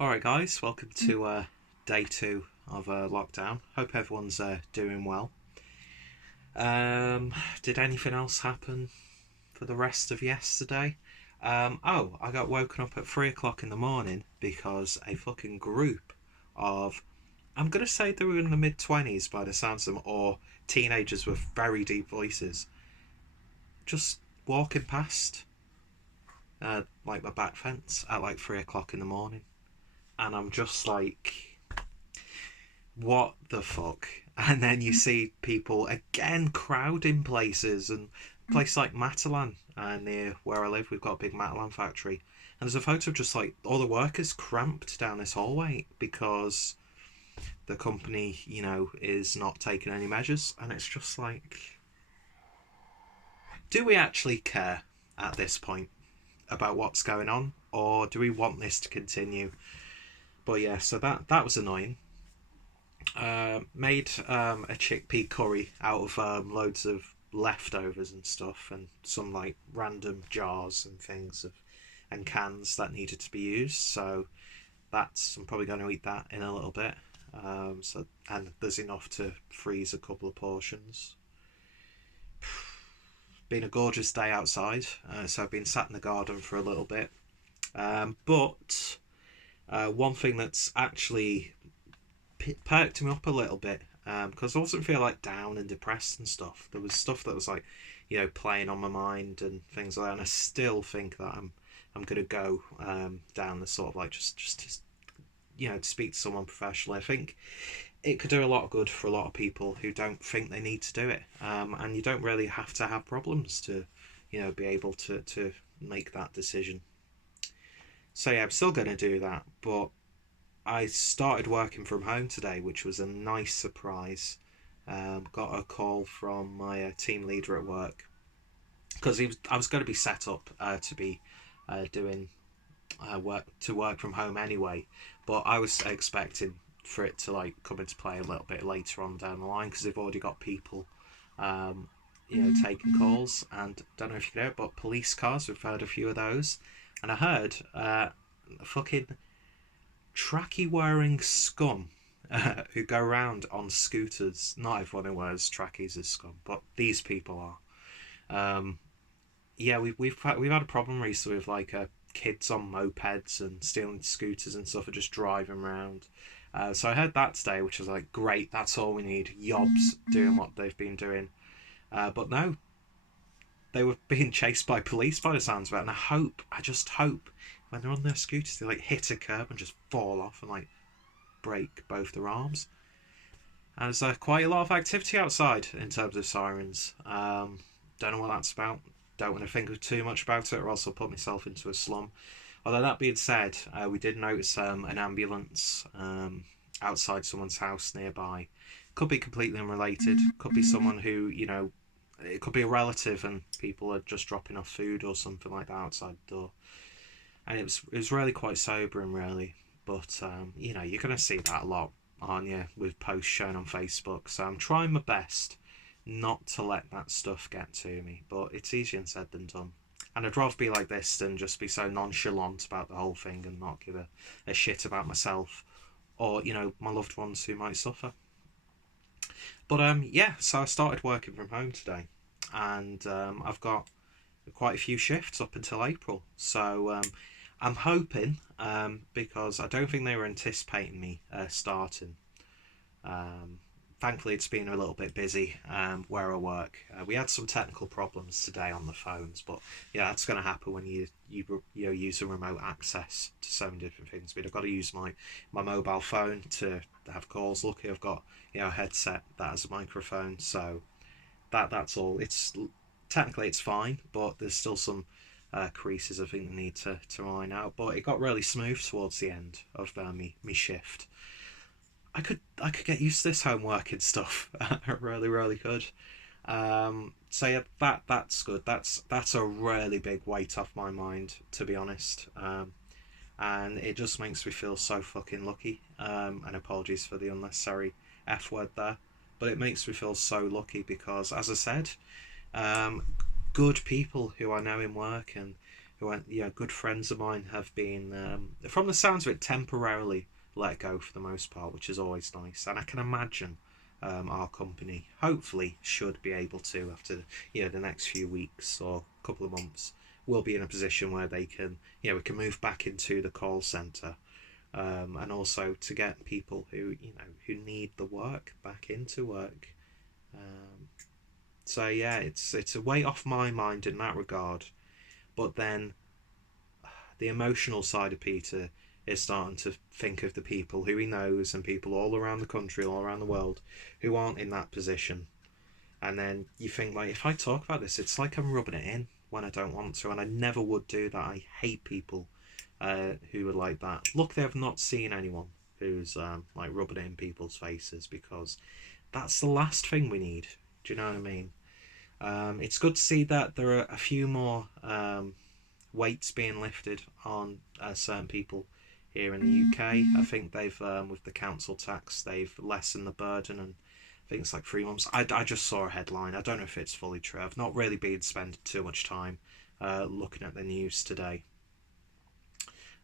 Alright, guys, welcome to day two of lockdown. Hope everyone's doing well. Did anything else happen for the rest of yesterday? I got woken up at 3 o'clock in the morning because a fucking group of, I'm going to say they were in the mid 20s by the sounds of them, or teenagers with very deep voices, just walking past like my back fence at like 3 o'clock in the morning. And I'm just like, what the fuck? And then you see people again crowding places, and places like Matalan, near where I live, we've got a big Matalan factory. And there's a photo of just like all the workers cramped down this hallway because the company, is not taking any measures. And it's just like, do we actually care at this point about what's going on? Or do we want this to continue? But yeah, so that was annoying. Made a chickpea curry out of loads of leftovers and stuff, and some like random jars and things and cans that needed to be used. So I'm probably going to eat that in a little bit. And there's enough to freeze a couple of portions. Been a gorgeous day outside, so I've been sat in the garden for a little bit. But one thing that's actually perked me up a little bit, because I wasn't feel like down and depressed and stuff. There was stuff that was like, playing on my mind and things like that. And I still think that I'm gonna go down the sort of like just to, to speak to someone professionally. I think it could do a lot of good for a lot of people who don't think they need to do it. And you don't really have to have problems to, be able to make that decision. So yeah, I'm still gonna do that, but I started working from home today, which was a nice surprise. Got a call from my team leader at work because I was going to be set up to be doing work from home anyway, but I was expecting for it to like come into play a little bit later on down the line because they've already got people, um, taking calls. And don't know if you know, but police cars, we've heard a few of those, and I heard fucking tracky wearing scum who go around on scooters. Not everyone who wears trackies is scum, but these people are. Yeah, we've had a problem recently with like kids on mopeds and stealing scooters and stuff, and just driving around. So I heard that today, which was like great. That's all we need. Yobs doing what they've been doing, but no, they were being chased by police by the sounds of it. And I just hope, when they're on their scooters, they like hit a curb and just fall off and like break both their arms. And there's quite a lot of activity outside in terms of sirens. Don't know what that's about. Don't want to think too much about it, or else I'll put myself into a slum. Although that being said, we did notice an ambulance outside someone's house nearby. Could be completely unrelated. Could be someone who, it could be a relative and people are just dropping off food or something like that outside the door. And it was really quite sobering, really. But you're going to see that a lot, aren't you, with posts shown on Facebook. So I'm trying my best not to let that stuff get to me, but it's easier said than done. And I'd rather be like this than just be so nonchalant about the whole thing and not give a shit about myself or, my loved ones who might suffer. But yeah, so I started working from home today, and I've got quite a few shifts up until April. So I'm hoping, because I don't think they were anticipating me starting. Um, Thankfully, it's been a little bit busy where I work. We had some technical problems today on the phones, but yeah, that's going to happen when you use a remote access to so many different things. But I've got to use my mobile phone to have calls. Luckily, I've got a headset that has a microphone, so that's all. It's technically it's fine, but there's still some creases I think I need to iron out. But it got really smooth towards the end of me shift. I could get used to this home working stuff. I really really could. So yeah, that's good. That's a really big weight off my mind, to be honest. And it just makes me feel so fucking lucky. And apologies for the unnecessary f word there, but it makes me feel so lucky because, as I said, um, good people who I know in work and who went, good friends of mine have been, from the sounds of it, temporarily let go for the most part, which is always nice. And I can imagine our company hopefully should be able to, after the next few weeks or couple of months, will be in a position where they can, we can move back into the call center, and also to get people who need the work back into work. So yeah, it's a weight off my mind in that regard. But then the emotional side of Peter is starting to think of the people who he knows and people all around the country, all around the world, who aren't in that position. And then you think, like, if I talk about this, it's like I'm rubbing it in when I don't want to, and I never would do that. I hate people who are like that. Look, they have not seen anyone who's like rubbing it in people's faces, because that's the last thing we need. Do you know what I mean? It's good to see that there are a few more weights being lifted on certain people here in the UK. I think they've, with the council tax, they've lessened the burden, and I think it's like 3 months. I just saw a headline. I don't know if it's fully true. I've not really been spending too much time looking at the news today.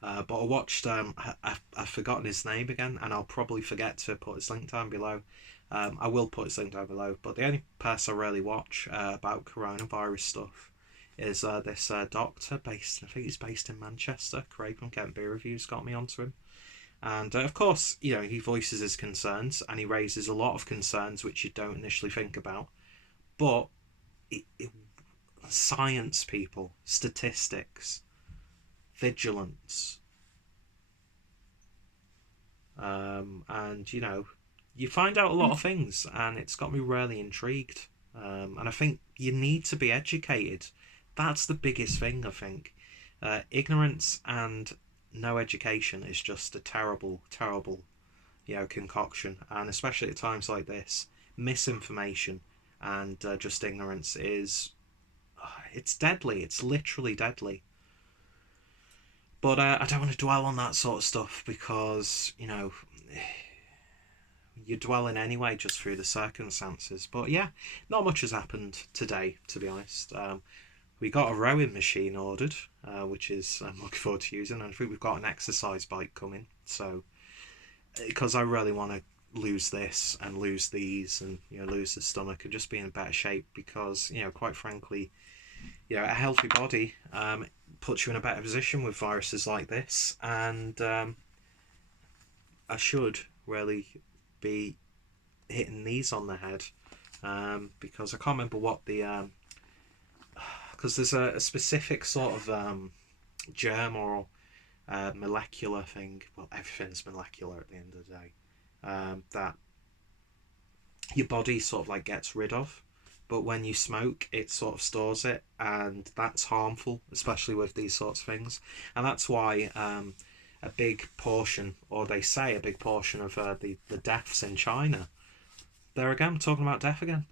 But I watched, I've forgotten his name again, and I'll probably forget to put his link down below. I will put his link down below. But the only person I really watch about coronavirus stuff is this doctor based, I think he's based in Manchester. Craig from Getting Beer Reviews got me onto him. And of course, he voices his concerns, and he raises a lot of concerns which you don't initially think about. But science, people, statistics, vigilance, and you find out a lot of things, and it's got me really intrigued. And I think you need to be educated. That's the biggest thing, I think. Ignorance and no education is just a terrible, terrible, concoction. And especially at times like this, misinformation and just ignorance it's deadly. It's literally deadly. But I don't want to dwell on that sort of stuff, because, you're dwelling anyway just through the circumstances. But yeah, not much has happened today, to be honest. We got a rowing machine ordered, which is I'm looking forward to using, and I think we've got an exercise bike coming. So, because I really want to lose this and lose these, and lose the stomach and just be in a better shape, because quite frankly, a healthy body puts you in a better position with viruses like this, and I should really be hitting these on the head, because I can't remember what the because there's a specific sort of germ or molecular thing. Well, everything's molecular at the end of the day. That your body sort of like gets rid of, but when you smoke, it sort of stores it, and that's harmful, especially with these sorts of things. And that's why a big portion, or they say a big portion of the deaths in China. There again, talking about death again.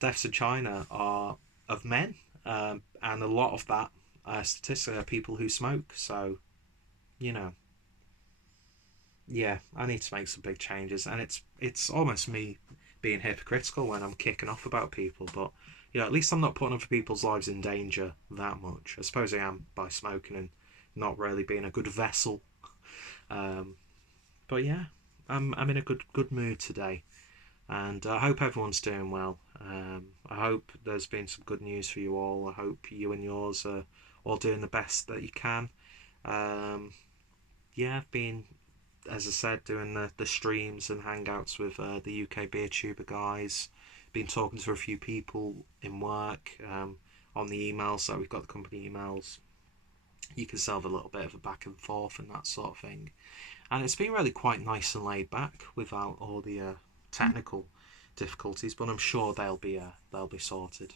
Deaths in China are of men. And a lot of that statistically are people who smoke. So, yeah, I need to make some big changes, and it's almost me being hypocritical when I'm kicking off about people. But at least I'm not putting other people's lives in danger that much. I suppose I am by smoking and not really being a good vessel. But yeah, I'm in a good mood today. And I hope everyone's doing well. I hope there's been some good news for you all. I hope you and yours are all doing the best that you can. Yeah, I've been, as I said, doing the streams and hangouts with the UK Beer Tuber guys. Been talking to a few people in work, on the emails. So we've got the company emails. You can have a little bit of a back and forth and that sort of thing. And it's been really quite nice and laid back without all the technical difficulties, but I'm sure they'll be sorted.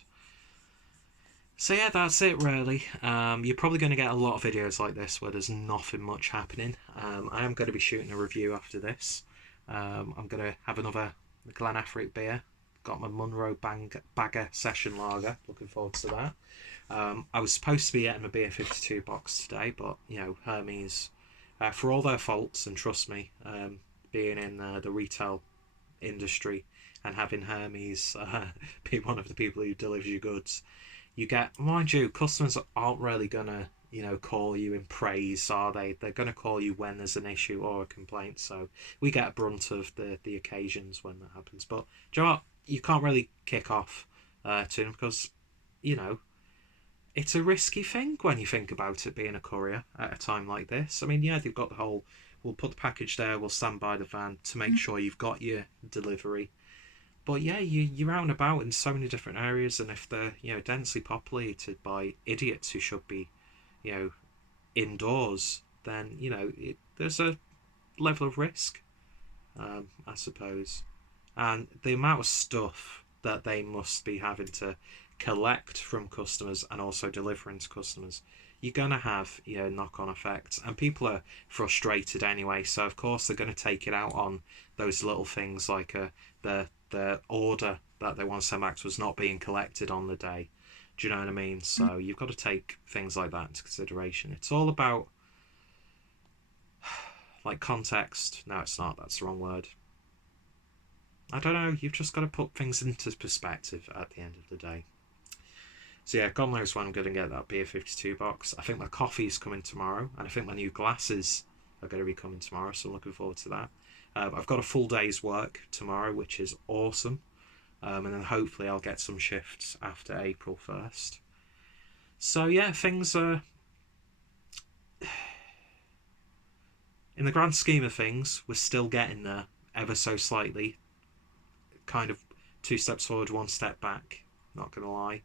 So yeah, that's it really. You're probably going to get a lot of videos like this where there's nothing much happening. I am going to be shooting a review after this. I'm going to have another Glenafric beer. Got my Munro Bagger Session Lager. Looking forward to that. I was supposed to be getting my Beer 52 box today, but Hermes, for all their faults, and trust me, being in the retail industry and having Hermes be one of the people who delivers you goods, you get, mind you, customers aren't really gonna, you know, call you in praise, are they? They're gonna call you when there's an issue or a complaint. So we get a brunt of the occasions when that happens. But do you know what? You can't really kick off to them because, you know, it's a risky thing when you think about it being a courier at a time like this. I mean, yeah, they've got the whole, we'll put the package there, we'll stand by the van to make sure you've got your delivery. But yeah, you're out and about in so many different areas, and if they're, you know, densely populated by idiots who should be, you know, indoors, then, you know, there's a level of risk, I suppose. And the amount of stuff that they must be having to collect from customers and also delivering to customers, you're going to have, you know, knock-on effects, and people are frustrated anyway, so of course they're going to take it out on those little things like the order that they want to send back was not being collected on the day. Do you know what I mean? So you've got to take things like that into consideration. It's all about, like, context. No, it's not. That's the wrong word. I don't know. You've just got to put things into perspective at the end of the day. So yeah, God knows when I'm going to get that Beer 52 box. I think my coffee's coming tomorrow, and I think my new glasses are going to be coming tomorrow, so I'm looking forward to that. I've got a full day's work tomorrow, which is awesome. And then hopefully I'll get some shifts after April 1st. So yeah, things are, in the grand scheme of things, we're still getting there ever so slightly. Kind of 2 steps forward, 1 step back, not going to lie.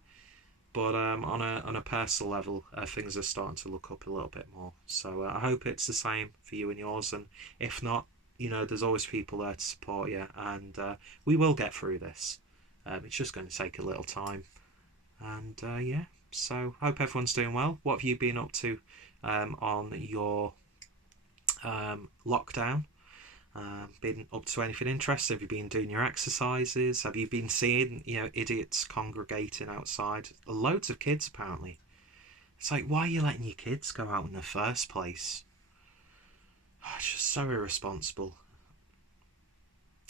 But on a personal level, things are starting to look up a little bit more. So I hope it's the same for you and yours. And if not, you know, there's always people there to support you, and we will get through this. It's just going to take a little time. And yeah, so hope everyone's doing well. What have you been up to on your lockdown? Been up to anything interesting? Have you been doing your exercises? Have you been seeing, you know, idiots congregating outside? Loads of kids, apparently. It's like, why are you letting your kids go out in the first place? Oh, it's just so irresponsible.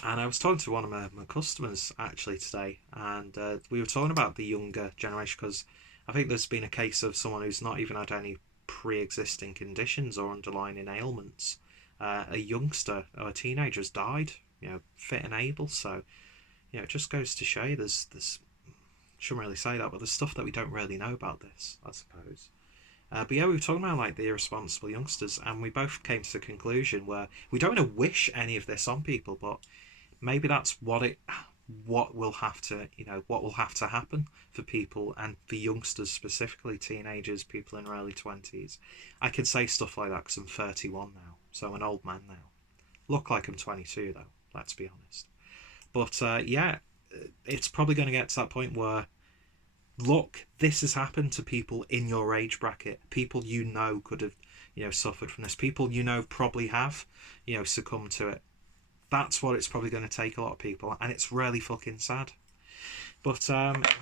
And I was talking to one of my customers actually today, and we were talking about the younger generation, because I think there's been a case of someone who's not even had any pre-existing conditions or underlying ailments. A youngster or a teenager has died, you know, fit and able. So, you know, it just goes to show you there's shouldn't really say that, but there's stuff that we don't really know about this, I suppose. But yeah, we were talking about like the irresponsible youngsters, and we both came to the conclusion where we don't want to wish any of this on people, but maybe that's what will have to, you know, what will have to happen for people, and for youngsters specifically, teenagers, people in their early 20s. I can say stuff like that because I'm 31 now, so I'm an old man now. Look like I'm 22 though, let's be honest. But yeah, it's probably going to get to that point where, look, this has happened to people in your age bracket, people you know could have, you know, suffered from this, people you know probably have, you know, succumbed to it. That's what it's probably going to take a lot of people, and it's really fucking sad. But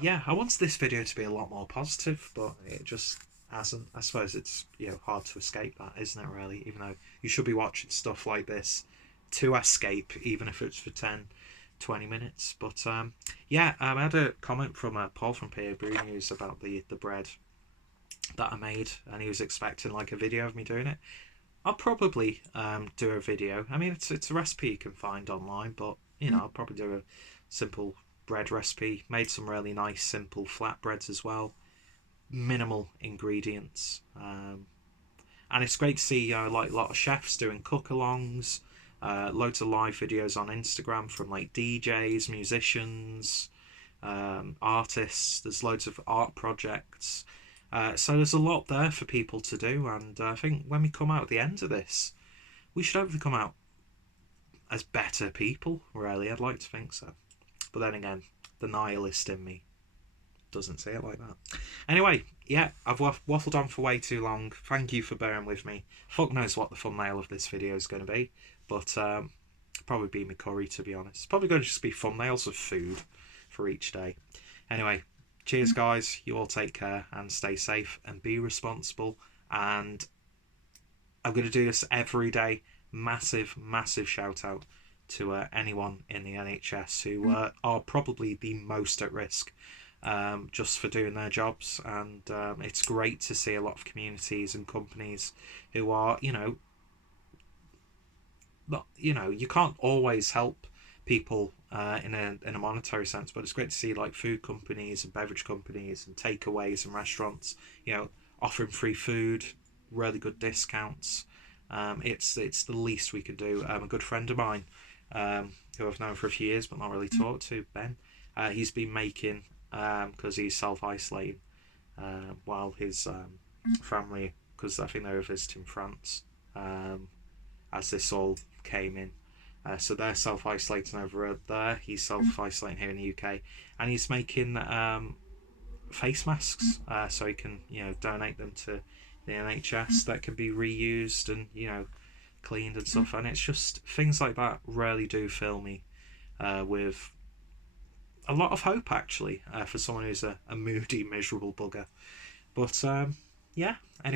yeah, I wanted this video to be a lot more positive, but it just hasn't. I suppose it's, you know, hard to escape that, isn't it, really? Even though you should be watching stuff like this to escape, even if it's for 10-20 minutes. But yeah, I had a comment from Paul from PA Brew News about the bread that I made, and he was expecting like a video of me doing it. I'll probably do a video. I mean, it's a recipe you can find online, but, you know, I'll probably do a simple bread recipe. Made some really nice simple flatbreads as well. Minimal ingredients. And it's great to see, you know, like a lot of chefs doing cook-alongs. Loads of live videos on Instagram from like DJs, musicians, artists. There's loads of art projects. So there's a lot there for people to do, and I think when we come out at the end of this, we should hopefully come out as better people, really. I'd like to think so. But then again, the nihilist in me doesn't see it like that. Anyway, yeah, I've waffled on for way too long. Thank you for bearing with me. Fuck knows what the thumbnail of this video is going to be, but probably be my curry, to be honest. It's probably going to just be thumbnails of food for each day. Anyway, cheers, guys. You all take care and stay safe and be responsible. And I'm going to do this every day. Massive, massive shout out to anyone in the NHS who are probably the most at risk just for doing their jobs. And it's great to see a lot of communities and companies who are, not, you can't always help people in a monetary sense, but it's great to see like food companies and beverage companies and takeaways and restaurants, offering free food, really good discounts. It's the least we can do. A good friend of mine, who I've known for a few years but not really talked to, Ben, he's been making, because he's self isolating while his family, because I think they were visiting France as this all came in. So they're self isolating over there. He's self isolating here in the UK, and he's making face masks, so he can donate them to the NHS that can be reused and cleaned and stuff. And it's just things like that really do fill me with a lot of hope, actually, for someone who's a moody, miserable bugger. But yeah, anyway.